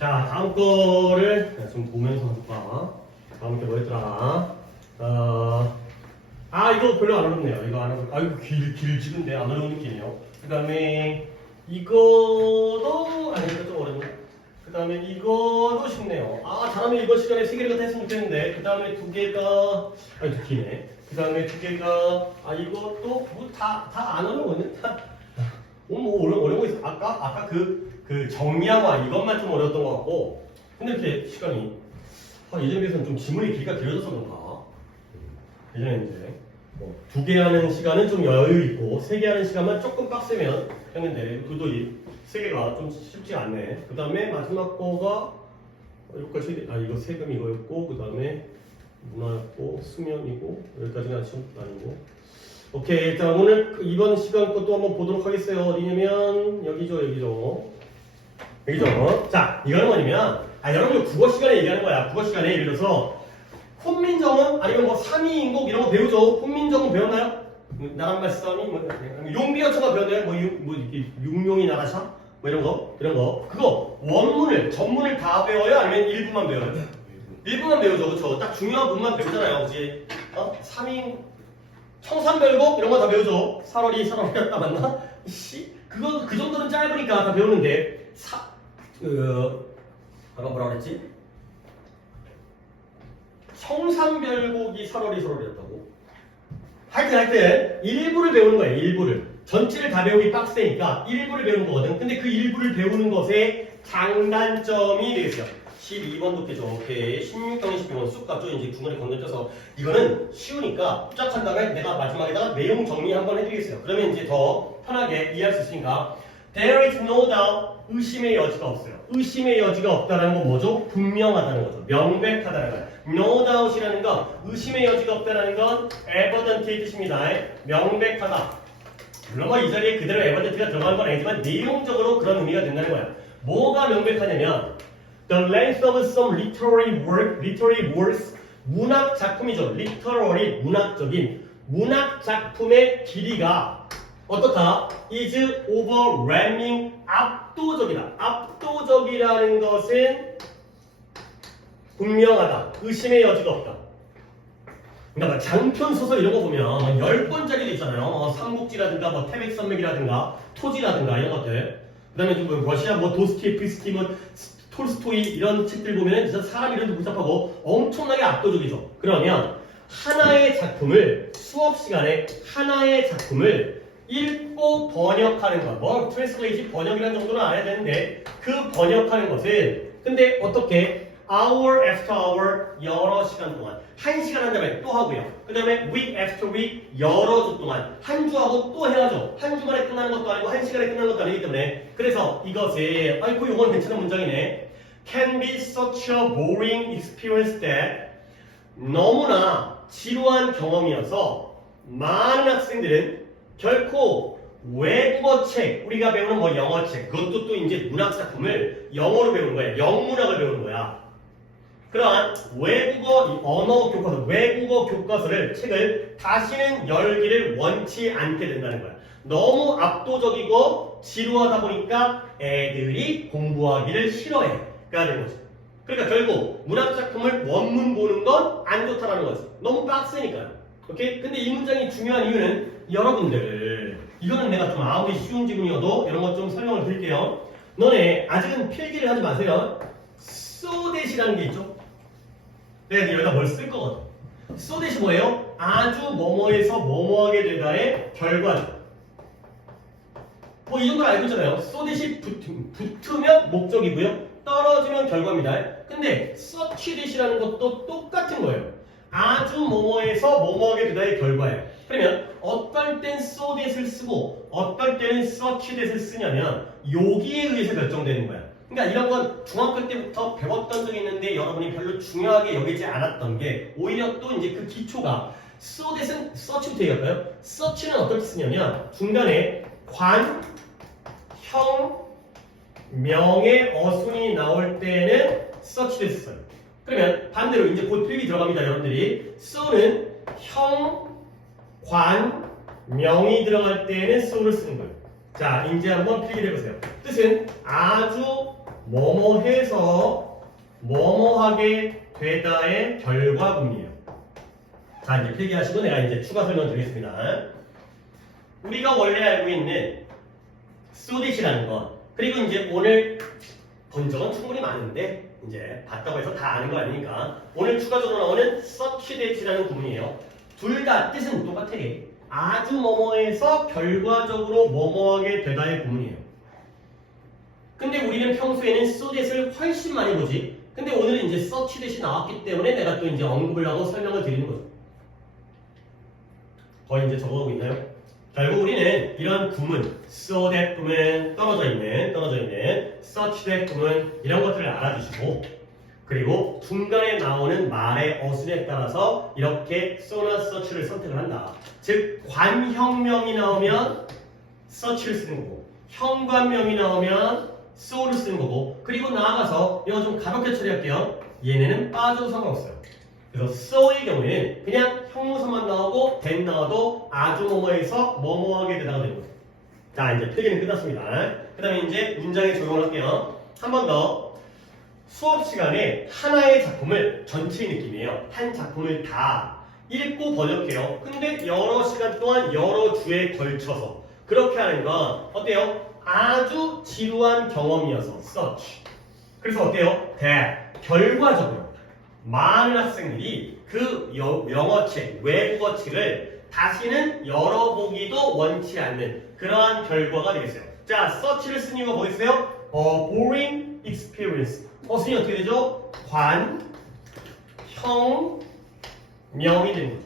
자, 다음 거를 좀 보면서 해볼까? 다음 게 뭐였더라? 이거 별로 안 어렵네요. 이거 안 어렵, 이거 길지근데 안 어려운 느낌이에요. 그 다음에 이거도, 이거 좀 어렵네. 그 다음에 이거도 쉽네요. 잘하면 이번 시간에 3개를 다 했으면 좋겠는데, 그 다음에 2개가, 좀 기네. 그 다음에 2개가, 이것도 뭐 다 안 어려웠네? 뭐 어려운 거 있어. 아까 그 정리하고 이것만 좀 어려웠던 것 같고, 근데 이렇게 시간이, 예전에 비해서는 좀 지문의 길이가 길어져서 그런가. 예전에 이제, 2개 하는 시간은 좀 여유 있고, 3개 하는 시간만 조금 빡세면 했는데, 도저히 3개가 좀 쉽지 않네. 그 다음에 마지막 거가, 여기까지, 이거 세금 이거였고, 그 다음에 문화였고, 수면이고, 여기까지는 아니고. 오케이, 일단 오늘 이번 시간 것도 한번 보도록 하겠어요. 어디냐면, 여기죠. 자, 이거는 뭐냐면, 여러분들 국어 시간에 얘기하는 거야. 국어 시간에 예를 들어서, 훈민정음, 아니면 뭐 삼이인곡 이런 거 배우죠. 훈민정음 배웠나요? 나란 말싸움이, 용비어처가 배웠나요? 이렇게 육룡이 나라샤? 이런 거. 그거, 원문을, 전문을 다 배워요? 아니면 일부만 배워요? 일부만 배우죠. 그쵸? 딱 중요한 부분만 배우잖아요. 그치? 삼이인곡, 청산별곡 이런 거 다 배우죠. 살월이 맞나? 그거 그 정도는 짧으니까 다 배우는데 아까 뭐라 그랬지? 청산별곡이 살월이었다고? 하여튼 일부를 배우는 거예요. 일부를 전체를 다 배우기 빡세니까 일부를 배우는 거거든. 근데 그 일부를 배우는 것에 장단점이 되겠어요. 12번 독해죠. 오케이. 16강의 12번 쑥 갔죠. 이제 중간에 건너뛰어서 이거는 쉬우니까 쫙한 다음에 내가 마지막에다가 내용 정리 한번 해드리겠어요. 그러면 이제 더 편하게 이해할 수 있으니까 There is no doubt. 의심의 여지가 없어요. 의심의 여지가 없다는 건 뭐죠? 분명하다는 거죠. 명백하다는 거예요. No doubt이라는 건 의심의 여지가 없다는 건 evident의 뜻입니다. 명백하다. 물론 뭐 이 자리에 그대로 evident가 들어간 건 아니지만 내용적으로 그런 의미가 된다는 거예요. 뭐가 명백하냐면 The length of some literary works, 문학 작품이죠. literary, 문학적인 문학 작품의 길이가 어떻다? is overwhelming, 압도적이다. 압도적이라는 것은 분명하다. 의심의 여지가 없다. 그러니까 장편 소설 이런 거 보면 10권짜리도 있잖아요. 삼국지라든가 뭐 태백산맥이라든가 토지라든가 이런 것들. 그다음에 좀 러시아 뭐 도스토옙스키 뭐 톨스토이 이런 책들 보면은 진짜 사람 이름도 복잡하고 엄청나게 압도적이죠. 그러면 하나의 작품을 수업 시간에 하나의 작품을 읽고 번역하는 것, 뭐 트랜스레이트 번역이라는 정도는 안 해야 되는데 그 번역하는 것은 근데 어떻게 hour after hour 여러 시간 동안 한 시간 한 다음에 또 하고요. 그 다음에 week after week 여러 주 동안 한 주하고 또 해야죠. 한 주만에 끝나는 것도 아니고 한 시간에 끝나는 것도 아니기 때문에 그래서 이것을 이건 괜찮은 문장이네. Can be such a boring experience that 너무나 지루한 경험이어서 많은 학생들은 결코 외국어 책, 우리가 배우는 뭐 영어 책, 그것도 또 이제 문학 작품을 영어로 배우는 거야. 영문학을 배우는 거야. 그러한 외국어 언어 교과서, 외국어 교과서를 책을 다시는 열기를 원치 않게 된다는 거야. 너무 압도적이고 지루하다 보니까 애들이 공부하기를 싫어해가 되는 거지. 그러니까 결국 문학 작품을 원문 보는 건 안 좋다라는 거지. 너무 빡세니까요. 오케이? 근데 이 문장이 중요한 이유는 여러분들 이거는 내가 좀 아무리 쉬운 지문이어도 이런 것 좀 설명을 드릴게요. 너네 아직은 필기를 하지 마세요. so that이라는 게 있죠. 내가 여기다 뭘 쓸 거거든. so that이 뭐예요? 아주 뭐뭐에서 뭐뭐하게 되다의 결과죠. 뭐 이 정도는 알고 있잖아요. so that이 붙으면 목적이고요. 떨어지면 결과입니다. 근데 such that이라는 것도 똑같은 거예요. 아주 뭐뭐에서 뭐뭐하게 되다의 결과예요. 그러면 어떨 땐 so that을 쓰고 어떨 때는 such that을 쓰냐면 여기에 의해서 결정되는 거야. 그러니까 이런 건 중학교 때부터 배웠던 적이 있는데 여러분이 별로 중요하게 여기지 않았던 게 오히려 또 이제 그 기초가 so that은 such부터 얘기할까요? such는 어떻게 쓰냐면 중간에 관, 형, 명의 어순이 나올 때는 such that 써요. 그러면 반대로 이제 곧 필기 들어갑니다. 여러분들이 so는 형, 관, 명이 들어갈 때는 so를 쓰는 거예요. 자, 이제 한번 필기를 해보세요. 뜻은 아주 뭐뭐해서 뭐뭐하게 되다의 결과문이에요. 자, 이제 필기하시고 내가 이제 추가 설명 드리겠습니다. 우리가 원래 알고 있는 수디시라는 것, 그리고 이제 오늘 본 적은 충분히 많은데 이제 봤다고 해서 다 아는 거 아니니까 오늘 추가적으로 나오는 such that이라는 구문이에요. 둘 다 뜻은 똑같아. 아주 뭐뭐해서 결과적으로 뭐뭐하게 되다의 구문이에요. 근데 우리는 평소에는 so that을 훨씬 많이 보지. 근데 오늘은 이제 such that이 나왔기 때문에 내가 또 이제 언급을 하고 설명을 드리는 거죠. 거의 이제 적어가고 있나요? 결국 우리는 이런 구문, so that 구문, 떨어져 있는 such that 구문 이런 것들을 알아주시고 그리고 중간에 나오는 말의 어순에 따라서 이렇게 so나 such를 선택을 한다. 즉 관형명이 나오면 such를 쓰는 거고 현관명이 나오면 so를 쓰는 거고 그리고 나아가서 이거 좀 가볍게 처리할게요. 얘네는 빠져도 상관없어요. 그래서 so의 경우에는 그냥 형용사만 나오고 that 나와도 아주 뭐뭐해서 뭐뭐하게 되다가 되는 거죠. 자, 이제 필기는 끝났습니다. 그 다음에 이제 문장에 적용을 할게요. 한 번 더. 수업 시간에 하나의 작품을 전체의 느낌이에요. 한 작품을 다 읽고 번역해요. 근데 여러 시간 동안 여러 주에 걸쳐서 그렇게 하는 건 어때요? 아주 지루한 경험이어서 such. 그래서 어때요? that. 결과적으로 많은 학생들이 그 영어책, 외국어책을 다시는 열어보기도 원치 않는 그러한 결과가 되겠어요. 자, such를 쓴 이유가 뭐겠어요? boring experience. 어순이 어떻게 되죠? 관, 형, 명이 되는 거죠.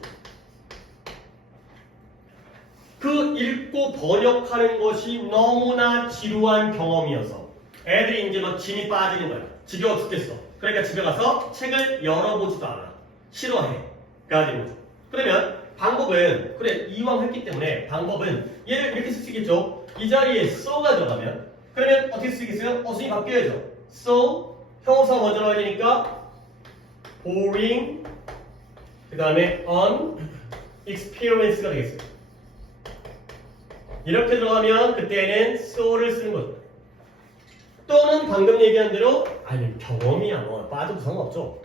그 읽고 번역하는 것이 너무나 지루한 경험이어서 애들이 이제 막 진이 빠지는 거야. 지겨워 죽겠어. 그러니까 집에 가서 책을 열어보지도 않아. 싫어해. 가 되는 거죠. 그러면 방법은 그래 이왕 했기 때문에 방법은 얘를 이렇게 쓸 수 있겠죠. 이 자리에 so가 들어가면 그러면 어떻게 쓰겠어요? 어순이 바뀌어야죠. so 형용사가 먼저 나와야 되니까 boring 그 다음에 unexperienced가 되겠어요. 이렇게 들어가면 그때는 so를 쓰는 거죠. 또는 방금 얘기한 대로 아니 경험이야 뭐 빠져도 상관없죠.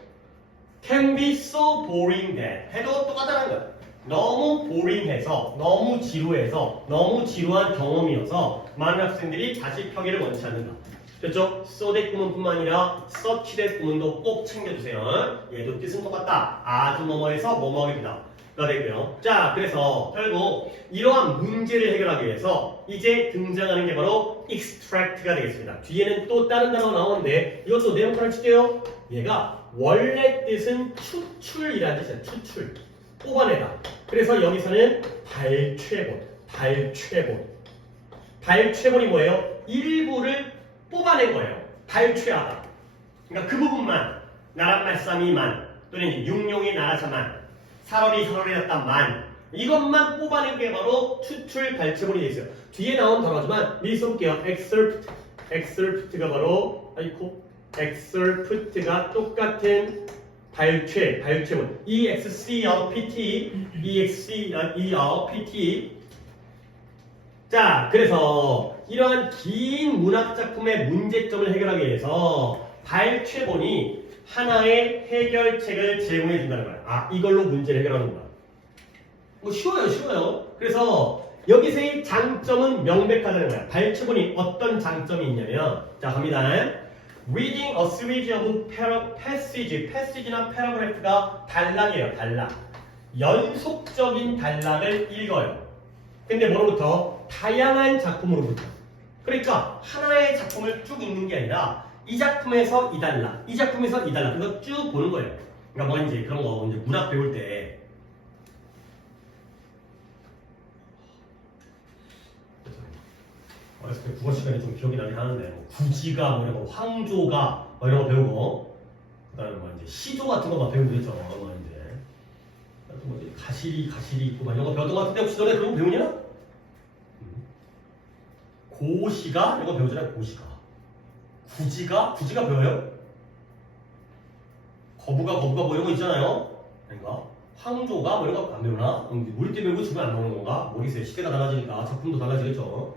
can be so boring that 해도 똑같다는 거야. 너무 boring해서 너무 지루해서 너무 지루한 경험이어서 많은 학생들이 다시 펴기를 원치 않는다. 그렇죠? so that 구문뿐만 아니라 such that 구문도 꼭 챙겨주세요. 얘도 뜻은 똑같다. 아주 뭐뭐해서 뭐뭐하게 되다. 가 되고요. 자, 그래서 결국 이러한 문제를 해결하기 위해서 이제 등장하는 게 바로 extract가 되겠습니다. 뒤에는 또 다른 단어가 나오는데 이것도 내용판을 칠게요. 얘가 원래 뜻은 추출이라는 뜻이야. 추출. 뽑아내다. 그래서 여기서는 발췌본이 뭐예요? 일부를 뽑아낸 거예요. 발췌하다. 그러니까 그 부분만 나란 말싸미만 또는 육룡이 나라자만 살얼이 났다만 이것만 뽑아낸 게 바로 추출 발췌본이 되어 있어요. 뒤에 나온 단어지만 미리 써볼게요. excerpt가 바로 excerpt가 똑같은 발췌본 excerpt 자, 그래서 이러한 긴 문학작품의 문제점을 해결하기 위해서 발췌본이 하나의 해결책을 제공해 준다는 거야. 아, 이걸로 문제를 해결하는구나. 뭐 쉬워요. 그래서 여기서의 장점은 명백하다는 거야. 발췌본이 어떤 장점이 있냐면 자, 갑니다. Reading a series of passage나 paragraph가 단락이에요. 단락. 연속적인 단락을 읽어요. 근데 뭐로부터? 다양한 작품으로부터. 그러니까 하나의 작품을 쭉 읽는 게 아니라 이 작품에서 이 단락, 이 작품에서 이 단락 그거 쭉 보는 거예요. 그러니까 뭐 이제 그런 거 이제 문학 배울 때 어렸을 때 국어 시간에 좀 기억이 나긴 하는데 뭐 구지가 뭐 이런 거 황조가 뭐 이런 거 배우고 그다음에 뭐 이제 시조 같은 거 막 배우고 그랬죠. 뭐 이제 뭐 가시리 있고 막 이런 거 배웠던 거 같은데 혹시 너네 그런 거 배우냐? 고시가 이런 거 배우잖아요. 고시가 구지가 배워요? 거부가 뭐 이런 거 있잖아요. 그러니까 황조가 뭐 이런 거 안 배우나? 우리 때 배우고 지금 안 나오는 건가? 모르겠어요. 시대가 달라지니까 작품도 달라지겠죠.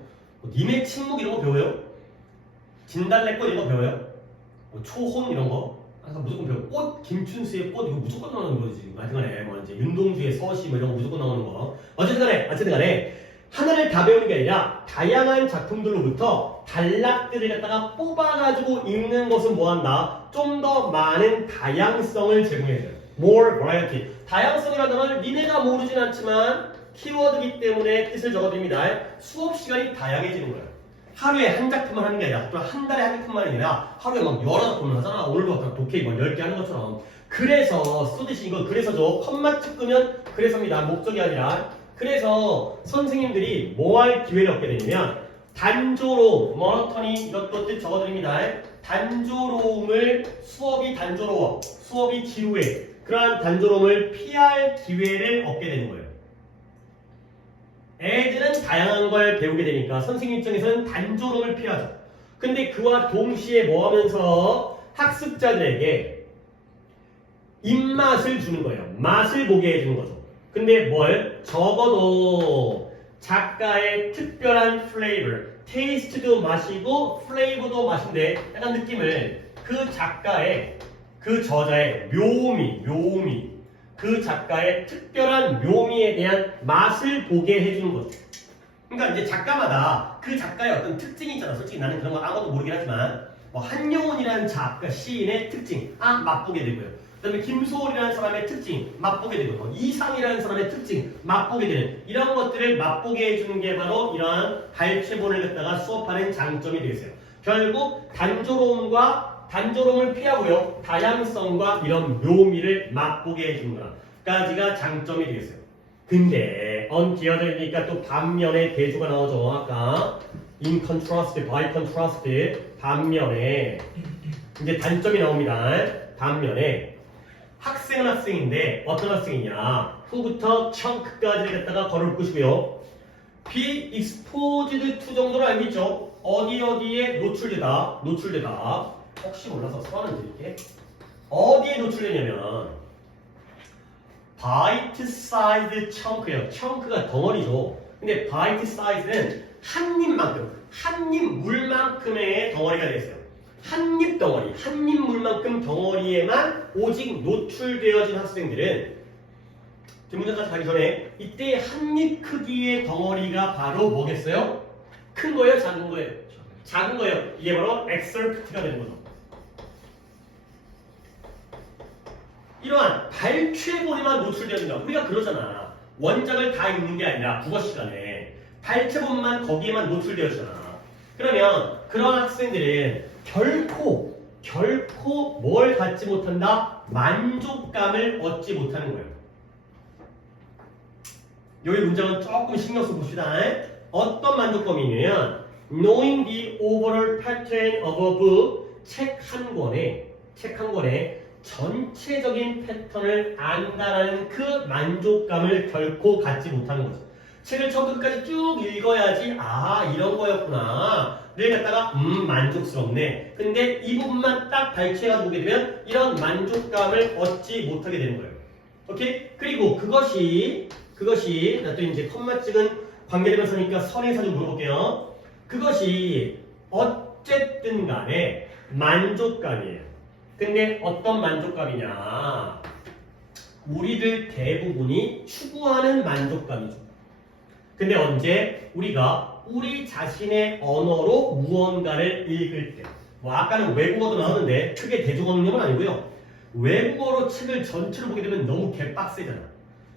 님의 침묵 이런 거 배워요? 진달래꽃 이런 거 배워요? 뭐 초혼 이런 거 항상 무조건 배워. 꽃, 김춘수의 꽃 이거 무조건 나오는 거지. 하여튼간에 뭐 이제 윤동주의 서시 뭐 이런 거 무조건 나오는 거. 어쨌든간에 하나를 다 배우는 게 아니라 다양한 작품들로부터 단락들을 갖다가 뽑아가지고 읽는 것은 뭐한다? 좀 더 많은 다양성을 제공해줘요. More variety. 다양성이라는 걸 니네가 모르진 않지만 키워드이기 때문에 뜻을 적어드립니다. 수업 시간이 다양해지는 거예요. 하루에 한 작품을 하는 게 아니라 또 한 달에 한 작품만 아니라 하루에 막 여러 작품을 하잖아. 오늘도 아까 독해이 막 10개 하는 것처럼. 그래서 쓰듯이 이거 그래서죠. 컴마 찍으면 그래서입니다. 목적이 아니라. 그래서 선생님들이 뭐 할 기회를 얻게 되냐면 단조로움, 모노토니 이것도 뜻 적어드립니다. 단조로움을 수업이 단조로워, 수업이 지루해. 그러한 단조로움을 피할 기회를 얻게 되는 거예요. 애들은 다양한 걸 배우게 되니까 선생님 입장에서는 단조로움을 피하죠. 근데 그와 동시에 뭐 하면서 학습자들에게 입맛을 주는 거예요. 맛을 보게 해주는 거죠. 근데 뭘? 적어도 작가의 특별한 플레이버, 테이스트도 맛이고 플레이버도 맛인데 약간 느낌을 그 작가의, 그 저자의 묘미, 그 작가의 특별한 묘미에 대한 맛을 보게 해주는 거죠. 그러니까 이제 작가마다 그 작가의 어떤 특징이 있잖아. 솔직히 나는 그런 거 아무것도 모르긴 하지만 뭐 한영훈이라는 작가, 시인의 특징, 맛보게 되고요. 그 다음에 김소월이라는 사람의 특징 맛보게 되고 이상이라는 사람의 특징 맛보게 되는 이런 것들을 맛보게 해주는 게 바로 이러한 발췌본을 갖다가 수업하는 장점이 되겠어요. 결국 단조로움을 피하고요. 다양성과 이런 묘미를 맛보게 해주는 거까지가 장점이 되겠어요. 근데 언기어들이니까 또 반면에 대조가 나오죠. 아까 in contrast, by contrast 반면에 이제 단점이 나옵니다. 반면에 학생은 학생인데 어떤 학생이냐 후부터 chunks까지를 갖다가 걸을 것이고요. be exposed to 정도로 알고 있죠. 어디에 노출되다 혹시 몰라서 서한을 드릴게. 어디에 노출되냐면 bite sized chunk예요. chunk가 덩어리죠. 근데 bite sized는 한 입 물만큼의 덩어리가 되겠어요. 한 입 물만큼 덩어리에만 오직 노출되어진 학생들은 뒷문장까지 가기 전에 이때 한 입 크기의 덩어리가 바로 뭐겠어요? 큰 거예요? 작은 거예요? 작은 거예요. 이게 바로 excerpt가 되는 거죠. 이러한 발췌본에만 노출되어진다. 우리가 그러잖아. 원작을 다 읽는 게 아니라 국어 시간에 발췌본만 거기에만 노출되어지잖아. 그러면 그런 학생들은 결코 뭘 갖지 못한다? 만족감을 얻지 못하는 거예요. 여기 문장은 조금 신경 써서 봅시다. 어떤 만족감이냐면 knowing the overall pattern of a book 책 한 권에 전체적인 패턴을 안다라는 그 만족감을 결코 갖지 못하는 거죠. 책을 처음부터 끝까지 쭉 읽어야지 이런 거였구나 를 갖다가 만족스럽네. 근데 이 부분만 딱 발췌해서 보게 되면 이런 만족감을 얻지 못하게 되는 거예요. 오케이? 그리고 그것이 나 또 이제 컴마 찍은 관계대명사니까 선에서 좀 물어볼게요. 그것이 어쨌든 간에 만족감이에요. 근데 어떤 만족감이냐? 우리들 대부분이 추구하는 만족감이죠. 근데 언제 우리가 우리 자신의 언어로 무언가를 읽을 때, 뭐 아까는 외국어도 나오는데 크게 대조관념은 아니고요. 외국어로 책을 전체로 보게 되면 너무 개빡세잖아.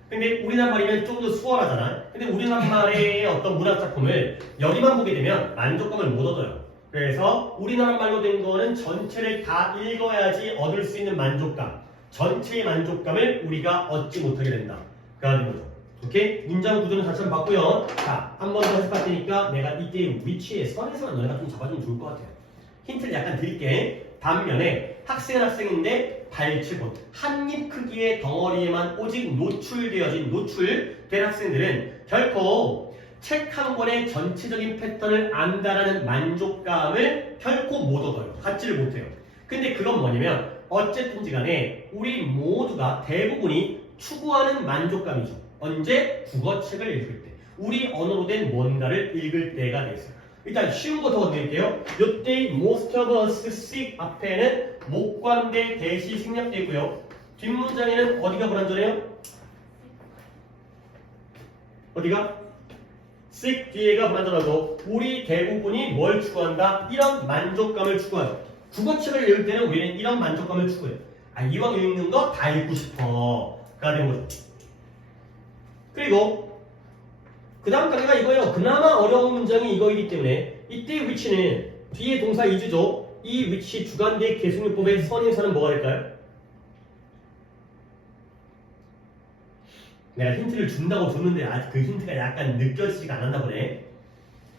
근데 우리나라 말이면 좀 더 수월하잖아. 근데 우리나라 말의 어떤 문학 작품을 여기만 보게 되면 만족감을 못 얻어요. 그래서 우리나라 말로 된 거는 전체를 다 읽어야지 얻을 수 있는 만족감, 전체의 만족감을 우리가 얻지 못하게 된다. 그러는 거죠. 오케이? 문장 구조는 다시 한번 봤고요. 자, 한 번 더 해서 봤으니까 내가 이때 위치에 선에서만 너네가 좀 잡아주면 좋을 것 같아요. 힌트를 약간 드릴게. 반면에 학생인데 발췌본 한 입 크기의 덩어리에만 오직 노출된 학생들은 결코 책 한 권의 전체적인 패턴을 안다라는 만족감을 결코 못 얻어요. 갖지를 못해요. 근데 그건 뭐냐면 어쨌든지 간에 우리 모두가 대부분이 추구하는 만족감이죠. 언제? 국어책을 읽을 때. 우리 언어로 된 뭔가를 읽을 때가 되겠어요. 일단 쉬운 거 더 드릴게요. 요때 most of us sick 앞에는 목관대 대시 생략되어 있고요. 뒷문장에는 어디가 불완전해요? 어디가? sick 뒤에가 불완전하고 우리 대부분이 뭘 추구한다? 이런 만족감을 추구하죠. 국어책을 읽을 때는 우리는 이런 만족감을 추구해요. 아, 이왕 읽는 거 다 읽고 싶어. 가 되는 거죠. 그리고 그 다음 단계가 이거예요. 그나마 어려운 문장이 이거이기 때문에 이때 위치는 뒤에 동사 이즈죠. 이 위치 주관대 계승요법의 선행사는 뭐가 될까요? 내가 힌트를 준다고 줬는데 아직 그 힌트가 약간 느껴지지가 않았나 보네.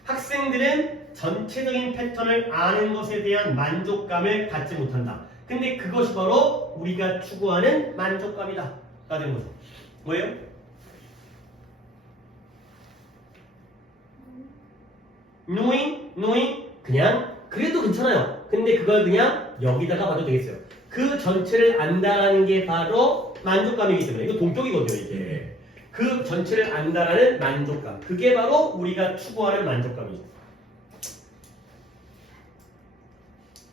학생들은 전체적인 패턴을 아는 것에 대한 만족감을 갖지 못한다. 근데 그것이 바로 우리가 추구하는 만족감이다. 가 되는 거죠. 뭐예요? knowing 그냥 그래도 괜찮아요. 근데 그걸 그냥 여기다가 봐도 되겠어요. 그 전체를 안다라는 게 바로 만족감이기 때문에 이거 동격이거든요. 이게 그 전체를 안다라는 만족감, 그게 바로 우리가 추구하는 만족감이죠.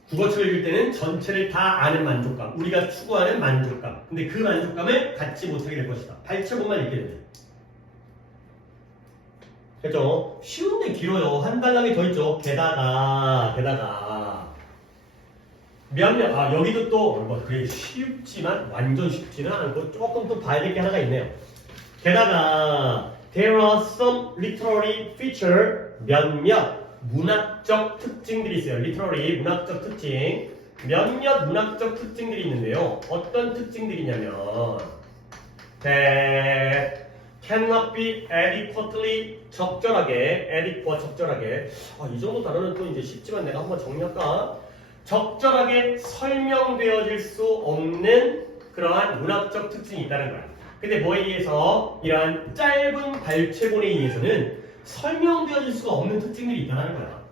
국어책을 읽을 때는 전체를 다 아는 만족감, 우리가 추구하는 만족감. 근데 그 만족감을 갖지 못하게 될 것이다. 발췌본만 읽게 됩니다. 그렇죠? 쉬운데 길어요. 한 단락이 더 있죠. 게다가 몇몇 여기도 또 뭐 그게 쉽지만 완전 쉽지는 않고 조금 또 봐야 될 게 하나가 있네요. 게다가 there are some literary feature 몇몇 문학적 특징들이 있어요. literary 문학적 특징 몇몇 문학적 특징들이 있는데요. 어떤 특징들이냐면 cannot be adequately 적절하게 이 정도 단어는 또 이제 쉽지만 내가 한번 정리할까? 적절하게 설명되어질 수 없는 그러한 문학적 특징이 있다는 거야. 근데 뭐에 의해서 이러한 짧은 발췌본에 의해서는 설명되어질 수가 없는 특징들이 있다는 거야.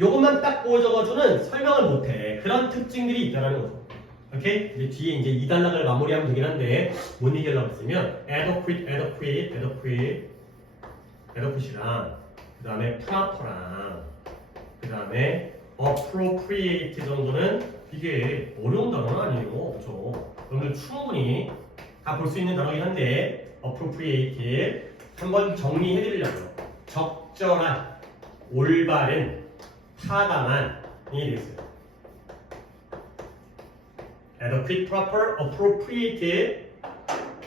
요것만 딱 보여줘가지고는 설명을 못해. 그런 특징들이 있다는 거죠. 오케이? 이제 뒤에 이제 2단락을 마무리하면 되긴 한데 못 얘기하려고 했으면 adequate이랑 그 다음에 proper랑 그 다음에 appropriate 정도는 이게 어려운 단어는 아니에요. 그렇죠? 여러분들 충분히 다 볼 수 있는 단어긴 한데 appropriate 한번 정리해드리려고요. 적절한, 올바른, 타당한 이 되겠어요. adequate, proper, appropriate.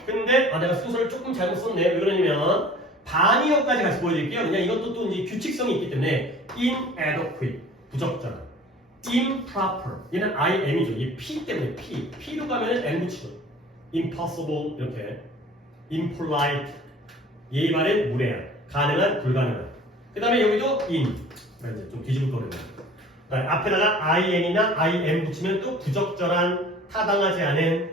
근데 내가 순서를 조금 잘못 썼네. 왜 그러냐면 반의어까지 같이 보여드릴게요. 그냥 이것도 또 이제 규칙성이 있기 때문에 inadequate, 부적절한, improper, 얘는 im이죠. 이 p 때문에 p로 가면은 m 붙이죠. impossible 이렇게, impolite, 예의 바른 무례한, 가능한, 불가능한. 그 다음에 여기도 in, 이제 좀 뒤집을 거예요. 앞에다가 in이나 im 붙이면 또 부적절한, 타당하지 않은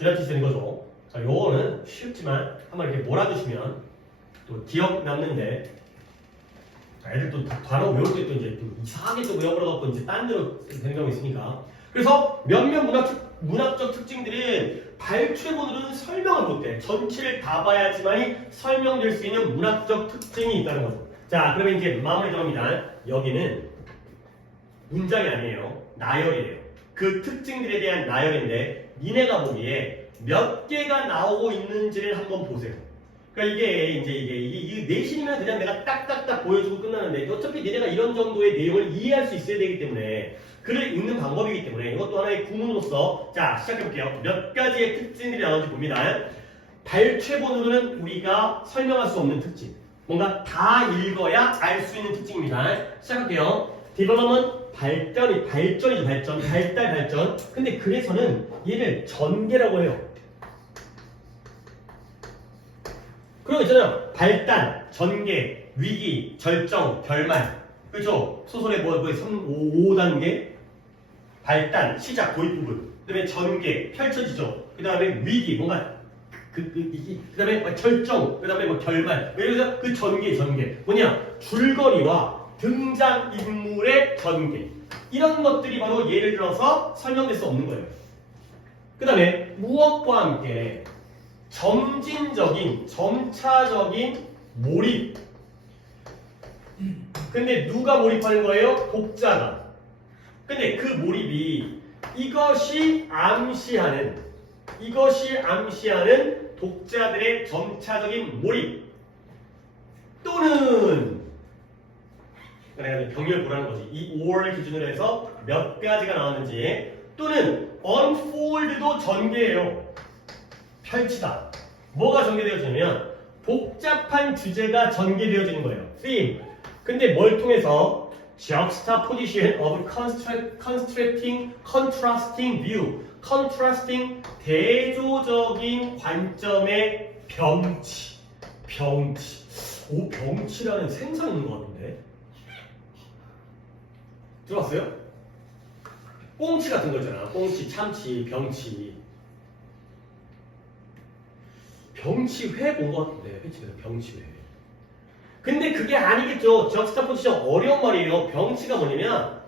이런 뜻이 되는 거죠. 자, 요거는 쉽지만 한번 이렇게 몰아주시면 또 기억 남는데, 애들 또 단어 외울 때 또 이제 또 이상하게 또 외워버려갖고 이제 딴 데로 되는 경우가 있으니까. 그래서 몇몇 문학적 특징들은 발췌본으로는 설명을 못해. 전체를 다 봐야지만이 설명될 수 있는 문학적 특징이 있다는 거죠. 자, 그러면 이제 마무리 들어갑니다. 여기는 문장이 아니에요. 나열이에요. 그 특징들에 대한 나열인데 니네가 보기에 몇 개가 나오고 있는지를 한번 보세요. 그러니까 이게 내신이면 그냥 내가 딱딱딱 보여주고 끝나는데 어차피 니네가 이런 정도의 내용을 이해할 수 있어야 되기 때문에 글을 읽는 방법이기 때문에 이것도 하나의 구문으로서 자 시작해볼게요. 몇 가지의 특징들이 나오는지 봅니다. 발췌본으로는 우리가 설명할 수 없는 특징, 뭔가 다 읽어야 알 수 있는 특징입니다. 시작할게요. development 발전이죠. 발전. 근데 그래서는 얘를 전개라고 해요. 그런 거 있잖아요. 발단, 전개, 위기, 절정, 결말. 그렇죠? 소설의 5단계? 발단, 시작, 도입 부분. 그 다음에 전개, 펼쳐지죠. 그 다음에 위기, 뭔가 그 다음에 절정, 그 다음에 결말. 그래서 그 전개. 뭐냐? 줄거리와 등장인물의 전개. 이런 것들이 바로 예를 들어서 설명될 수 없는 거예요. 그 다음에 무엇과 함께 점차적인 몰입. 그 근데 누가 몰입하는 거예요? 독자가. 근데 그 몰입이 이것이 암시하는 독자들의 점차적인 몰입 또는 그러니까 병렬 보라는 거지. 이 5월 기준으로 해서 몇 가지가 나왔는지 또는 unfold도 전개예요. 펼치다. 뭐가 전개되어지냐면 복잡한 주제가 전개되어지는 거예요. theme. 근데 뭘 통해서? juxtaposition of contrasting view. contrasting 대조적인 관점의 병치. 오, 병치라는 생선 있는 것 같은데. 들어봤어요? 꽁치 같은 거 있잖아. 꽁치, 참치, 병치. 병치회 본 것 같은데. 회치가 병치회. 근데 그게 아니겠죠. 적스타포지션 어려운 말이에요. 병치가 뭐냐면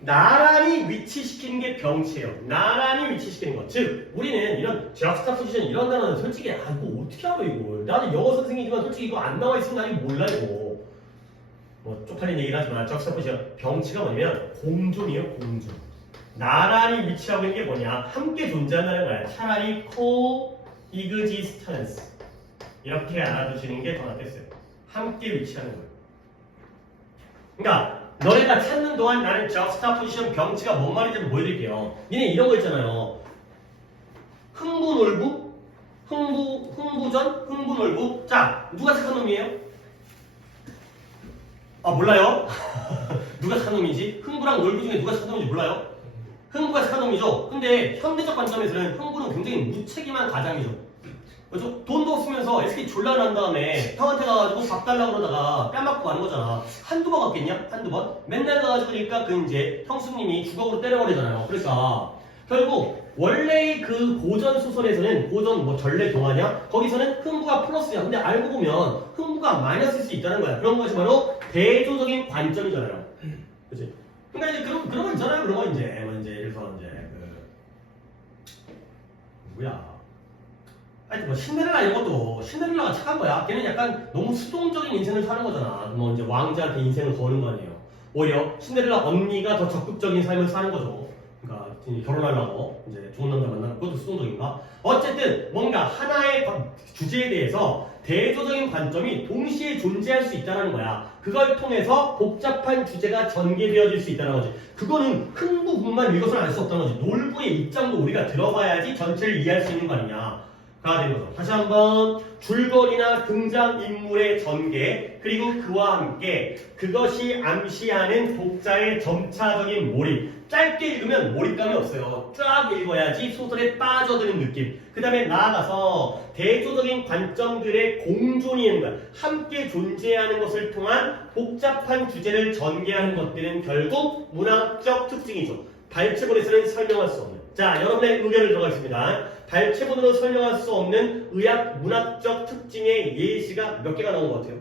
나란히 위치시키는 게 병치예요. 나란히 위치시키는 것. 즉 우리는 이런 적스타포지션 이런 단어는 솔직히 이거 어떻게 알아 이거. 나는 영어 선생이지만 솔직히 이거 안 나와 있으면 나는 몰라 이거. 뭐 쪽팔린 얘기를 하지만 적스타포지션 병치가 뭐냐면 공존이에요. 공존. 나란히 위치하고 있는 게 뭐냐. 함께 존재한다는 거야. 차라리 coexistence 이렇게 알아두시는 게 더 낫겠어요. 함께 위치하는 거예요. 그러니까 너네가 찾는 동안 나는 적스타포지션 병치가 뭔 말인지 보여드릴게요. 니네 이런 거 있잖아요. 흥부놀부? 흥부전? 흥부놀부? 자, 누가 착한 놈이에요? 아, 몰라요? 누가 착한 놈이지? 흥부랑 놀부 중에 누가 착한 놈인지 몰라요? 흥부가 착한 놈이죠? 근데 현대적 관점에서는 흥부는 굉장히 무책임한 가장이죠. 그렇죠? 돈도 없으면서 SK 졸라 난 다음에 형한테 가가지고 밥 달라고 그러다가 뺨 맞고 가는 거잖아. 한두 번 갔겠냐? 한두 번? 맨날 가가지고 그러니까 그 이제 형수님이 주걱으로 때려버리잖아요. 그러니까 결국 원래의 그 고전 소설에서는 고전 뭐 전래 동화냐? 거기서는 흥부가 플러스야. 근데 알고 보면 흥부가 마이너스일 수 있다는 거야. 그런 것이 바로 대조적인 관점이잖아요. 그치? 그러니까 이제 그런 거 있잖아요. 그런 거 이제 그래서 이제 누구야? 하여튼 뭐 신데렐라 이런 것도 신데렐라가 착한 거야. 걔는 약간 너무 수동적인 인생을 사는 거잖아. 뭐 이제 왕자한테 인생을 거는 거 아니에요. 오히려 신데렐라 언니가 더 적극적인 삶을 사는 거죠. 그러니까 결혼하려고 이제 좋은 남자 만나는 그것도 수동적인가? 어쨌든 뭔가 하나의 주제에 대해서 대조적인 관점이 동시에 존재할 수 있다는 거야. 그걸 통해서 복잡한 주제가 전개되어질 수 있다는 거지. 그거는 흥부분만 읽어서는 알 수 없다는 거지. 놀부의 입장도 우리가 들어봐야지 전체를 이해할 수 있는 거 아니냐. 가 되는 거죠. 다시 한번 줄거리나 등장인물의 전개 그리고 그와 함께 그것이 암시하는 독자의 점차적인 몰입. 짧게 읽으면 몰입감이 없어요. 쫙 읽어야지 소설에 빠져드는 느낌. 그 다음에 나아가서 대조적인 관점들의 공존이 있는 거야. 함께 존재하는 것을 통한 복잡한 주제를 전개하는 것들은 결국 문학적 특징이죠. 발췌본에서는 설명할 수 없는. 자, 여러분의 의견을 들어가겠습니다. 발췌본으로 설명할 수 없는 의학 문학적 특징의 예시가 몇 개가 나온 것 같아요?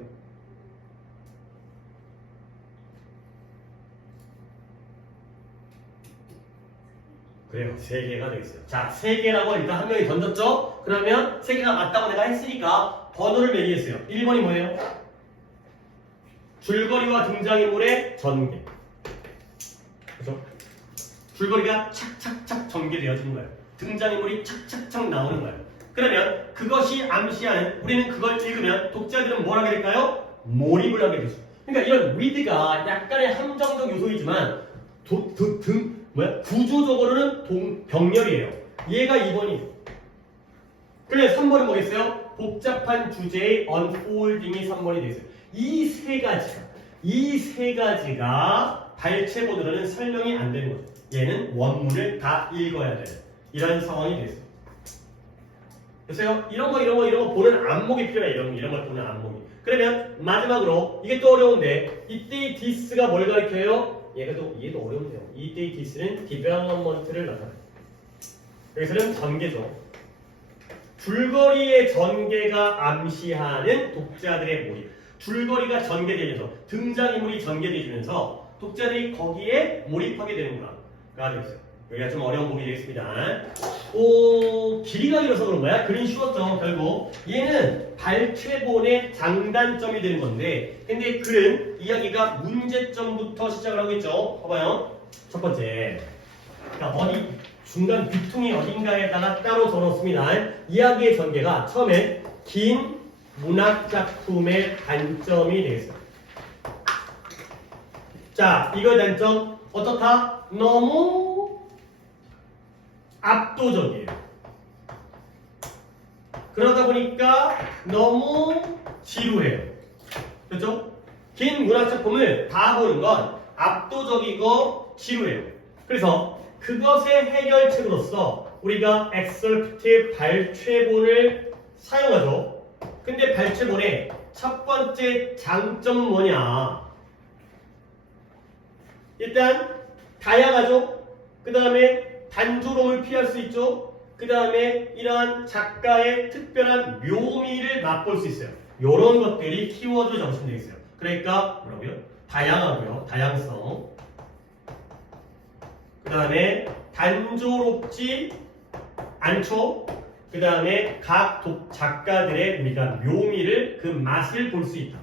그래요. 3개가 되겠어요. 자, 3개라고 일단 한 명이 던졌죠? 그러면 3개가 맞다고 내가 했으니까 번호를 매기겠어요. 1번이 뭐예요? 줄거리와 등장인물의 전개. 그렇죠? 줄거리가 착착착 전개되어지는 거예요. 등장인물이 착착착 나오는 거예요. 그러면 그것이 암시하는 우리는 그걸 읽으면 독자들은 뭘 하게 될까요? 몰입을 하게 되죠. 그러니까 이런 리드가 약간의 함정적 요소이지만 구조적으로는 병렬이에요. 얘가 2번이에요. 그래서 3번은 뭐겠어요? 복잡한 주제의 unfolding이 3번이 되겠어요. 이 세 가지가 발췌본으로는 설명이 안 되는 거죠. 얘는 원문을 다 읽어야 돼요. 이런 상황이 되겠어요. 그래서 이런 거 보는 안목이 필요해. 이런 걸 보는 안목이. 그러면 마지막으로 이게 또 어려운데 이때의 디스가 뭘 가리켜요? 얘도 어려운데요. 이때의 디스는 디벨롭먼트를 나타내요. 여기서는 전개죠. 줄거리의 전개가 암시하는 독자들의 몰입. 줄거리가 전개되면서 등장인물이 전개되면서 독자들이 거기에 몰입하게 되는구나. 가 되겠어요. 여기가 좀 어려운 부분이 되겠습니다. 길이가 길어서 그런 거야? 그림 쉬웠죠, 결국. 얘는 발췌본의 장단점이 되는 건데, 근데 글은 이야기가 문제점부터 시작을 하고 있죠. 봐봐요. 첫 번째. 그러니까 어디, 중간 귀퉁이 어딘가에다가 따로 적어놓습니다. 이야기의 전개가 처음에 긴 문학작품의 단점이 되겠어요. 자, 이거의 단점, 어떻다? 너무 압도적이에요. 그러다 보니까 너무 지루해요. 그렇죠? 긴 문학작품을 다 보는 건 압도적이고 지루해요. 그래서 그것의 해결책으로서 우리가 엑설프트 발췌본을 사용하죠. 근데 발췌본의 첫 번째 장점 뭐냐? 일단 다양하죠. 그 다음에 단조로움을 피할 수 있죠. 그 다음에 이러한 작가의 특별한 묘미를 맛볼 수 있어요. 이런 것들이 키워드로 적으시면 되겠어요. 그러니까 뭐라고요? 다양하고요. 다양성. 그 다음에 단조롭지 않죠. 그 다음에 각 작가들의 우리가 묘미를 그 맛을 볼 수 있다.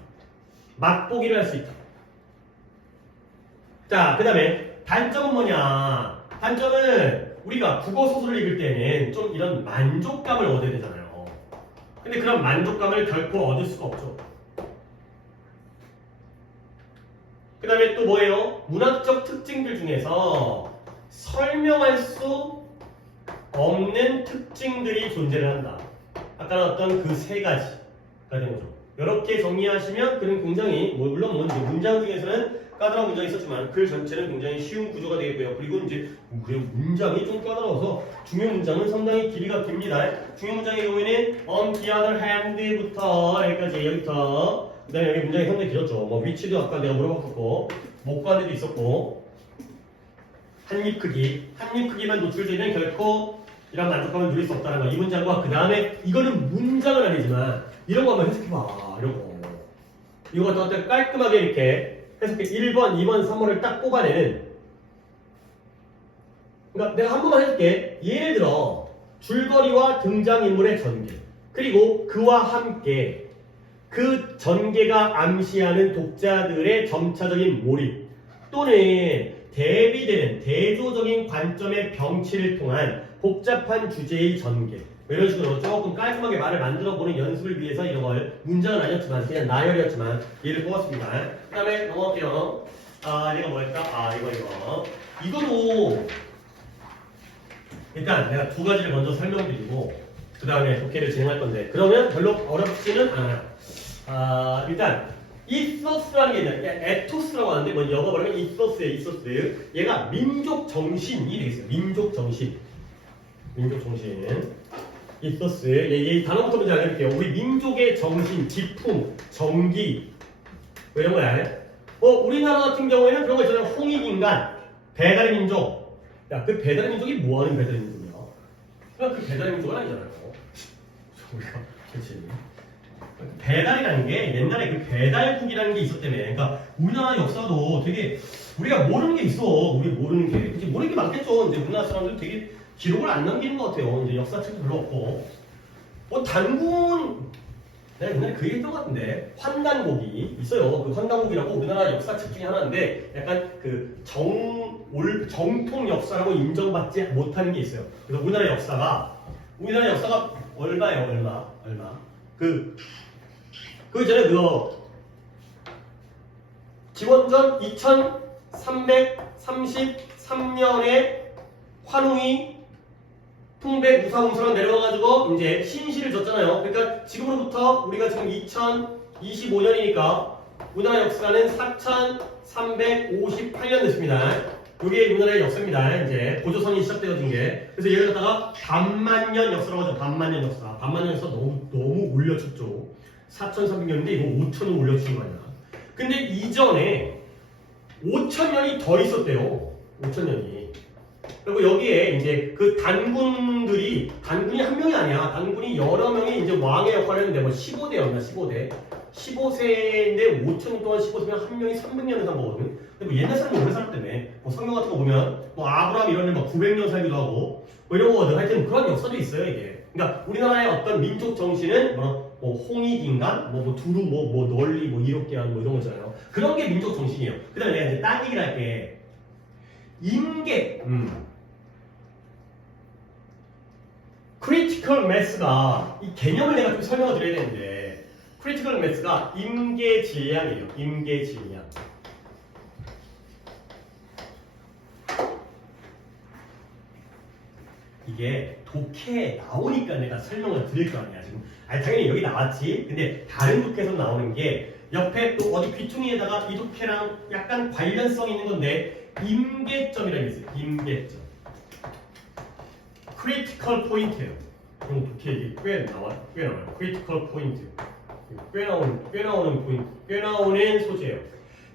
맛보기를 할 수 있다. 자, 그 다음에 단점은 뭐냐? 단점은 우리가 국어 소설을 읽을 때는 좀 이런 만족감을 얻어야 되잖아요. 근데 그런 만족감을 결코 얻을 수가 없죠. 그 다음에 또 뭐예요? 문학적 특징들 중에서 설명할 수 없는 특징들이 존재를 한다. 아까 어떤 그 세 가지가 되는 거죠. 이렇게 정리하시면 글은 굉장히, 물론 문장 중에서는 까다로운 문장이 있었지만 글 전체는 굉장히 쉬운 구조가 되겠고요. 그리고 이제 문장이 좀 까다로워서 중요 문장은 상당히 길이가 깁니다. 중요 문장의 경우에는 on the other hand부터 여기까지 여기부터 그 다음에 여기 문장이 상당히 길었죠. 뭐 위치도 아까 내가 물어봤었고 목관에도 있었고 한입 크기만 노출되면 결코 이런 만족감을 누릴 수 없다는 거. 이 문장과 그 다음에 이거는 문장은 아니지만 이런 거 한번 해석해봐. 이런 거 이거 갖다 깔끔하게 이렇게 해석해 1번, 2번, 3번을 딱 뽑아내는. 그러니까 내가 한 번만 해줄게. 예를 들어 줄거리와 등장인물의 전개 그리고 그와 함께 그 전개가 암시하는 독자들의 점차적인 몰입 또는 대비되는 대조적인 관점의 병치를 통한 복잡한 주제의 전개 이런 식으로 조금 깔끔하게 말을 만들어보는 연습을 위해서 이런 걸 문장은 아니었지만 그냥 나열이었지만 얘를 뽑았습니다. 그 다음에 넘어갈게요. 얘가 뭐였다? 이거도 일단 내가 두 가지를 먼저 설명드리고 그 다음에 독해를 진행할 건데 그러면 별로 어렵지는 않아요. 일단 이소스라는 게 있는데 에토스라고 하는데 뭐 영어 말하면 이소스예요. 이소스. 얘가 민족 정신이 되겠어요. 민족 정신. 이소스. 이 단어부터 먼저 알려드릴게요. 우리 민족의 정신, 기품, 정기 뭐 이런 거야. 우리나라 같은 경우에는 그런 거 있잖아요. 홍익인간, 배달의 민족. 야, 그 배달의 민족이 뭐하는 배달의 민족이야? 그러니까 그 배달의 민족은 아니잖아요. 우리가 그렇지. 배달이라는 게 옛날에 그 배달국이라는 게 있었다며. 그러니까 우리나라 역사도 되게 우리가 모르는 게 있어. 우리 모르는 게 이제 모르는 게 많겠죠. 근데 우리나라 사람들 되게 기록을 안 남기는 것 같아요. 이제 역사책도 별로 없고. 단군 내가 옛날에 그 얘기했던 것 같은데 환단곡이 있어요. 그 환단곡이라고 우리나라 역사책 중에 하나인데 약간 그 정통 역사라고 인정받지 못하는 게 있어요. 그래서 우리나라 역사가 얼마? 그 전에 기원전 2333년에 환웅이 풍백 우사공사로 내려와가지고 이제 신시를 졌잖아요. 그러니까 지금으로부터 우리가 지금 2025년이니까 우리나라 역사는 4358년 됐습니다. 이게 우리나라의 역사입니다. 이제 고조선이 시작되어진 게. 그래서 얘를 갖다가 반만년 역사라고 하죠. 반만년 역사. 반만년 역사 너무 올려쳤죠. 4300년인데 이거 5000년 올려친 거 아니야. 근데 이전에 5000년이 더 있었대요. 5000년이. 그리고 여기에 이제 그 단군이 한 명이 아니야. 단군이 여러 명이 이제 왕의 역할을 했는데 뭐 15대였나 15대. 15세인데 5천 동안 15세면 한 명이 300년 이상 보거든. 근데 뭐 옛날 사람이 오래 살았다며. 뭐 성경 같은 거 보면 뭐 아브라함 이런 애막 900년 살기도 하고 뭐 이런 거거든. 하여튼 그런 역사도 있어요 이게. 그러니까 우리나라의 어떤 민족 정신은 뭐 홍익인간, 뭐 두루, 뭐 널리, 뭐 이롭게 하는 뭐 이런 거잖아요. 그런 게 민족 정신이에요. 그다음에 내가 이제 딴 얘기를 할게. 임계. 크리티컬 매스가 이 개념을 내가 좀 설명을 드려야 되는데 크리티컬 매스가 임계질량이에요. 임계질량. 이게 독해에 나오니까 내가 설명을 드릴 거 아니야 지금. 아니 당연히 여기 나왔지. 근데 다른 독해에서 나오는 게 옆에 또 어디 귀퉁이에다가 이 독해랑 약간 관련성 있는 건데 임계점이라는 게 있어요. 임계점. 크리티컬 포인트예요. 그럼 독해 이게 꽤 나와요. 크리티컬 포인트. 꽤 나오는 포인트. 꽤 나오는 소재예요.